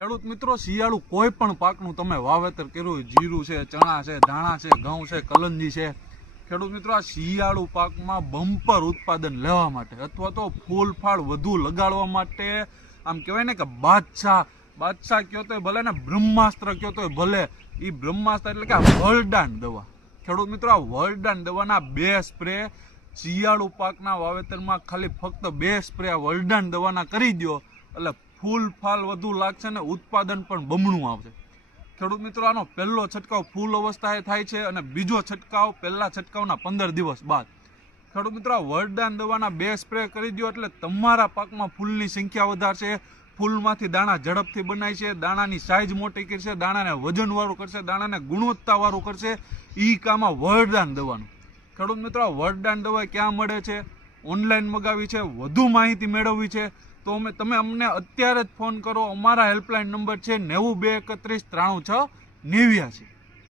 ખેડૂત મિત્રો, શિયાળુ કોઈ પણ પાકનું તમે વાવેતર કર્યું હોય, જીરું છે, ચણા છે, ધાણા છે, ઘઉં છે, કલંજી છે, ખેડૂત મિત્રો આ શિયાળુ પાકમાં બમ્પર ઉત્પાદન લેવા માટે અથવા તો ફૂલ ફાળ વધુ લગાડવા માટે આમ કહેવાય ને કે બાદશાહ કયો તો ભલે ને બ્રહ્માસ્ત્ર કયો તો ભલે, એ બ્રહ્માસ્ત્ર એટલે કે આ વરદાન દવા. ખેડૂત મિત્રો આ વરદાન દવાના 2 સ્પ્રે શિયાળુ પાકના વાવેતરમાં ખાલી ફક્ત 2 સ્પ્રે આ વરદાન દવાના કરી દો એટલે ફૂલ ફાલ વધુ લાગશે ને ઉત્પાદન પણ બમણું આવશે. ખેડૂત મિત્રો આનો પહેલો છંટકાવ ફૂલ અવસ્થાએ થાય છે અને બીજો છંટકાવ પહેલા છંટકાવના 15 દિવસ બાદ. ખેડૂત મિત્રો આ વરદાન દવાના 2 સ્પ્રે કરી દો એટલે તમારા પાકમાં ફૂલની સંખ્યા વધારશે, ફૂલમાંથી દાણા ઝડપથી બનાય છે, દાણાની સાઇઝ મોટી કરશે, દાણાને વજનવાળું કરશે, દાણાને ગુણવત્તાવાળું કરશે. એ કામ આ વરદાન દવાનું. ખેડૂત મિત્રો આ વરદાન દવા ક્યાં મળે છે? ઓનલાઈન મગાવી છે. વધુ માહિતી મેળવવી છે તો તમે અમને અત્યારે જ ફોન કરો. અમારા હેલ્પલાઇન નંબર છે 9231 336 89.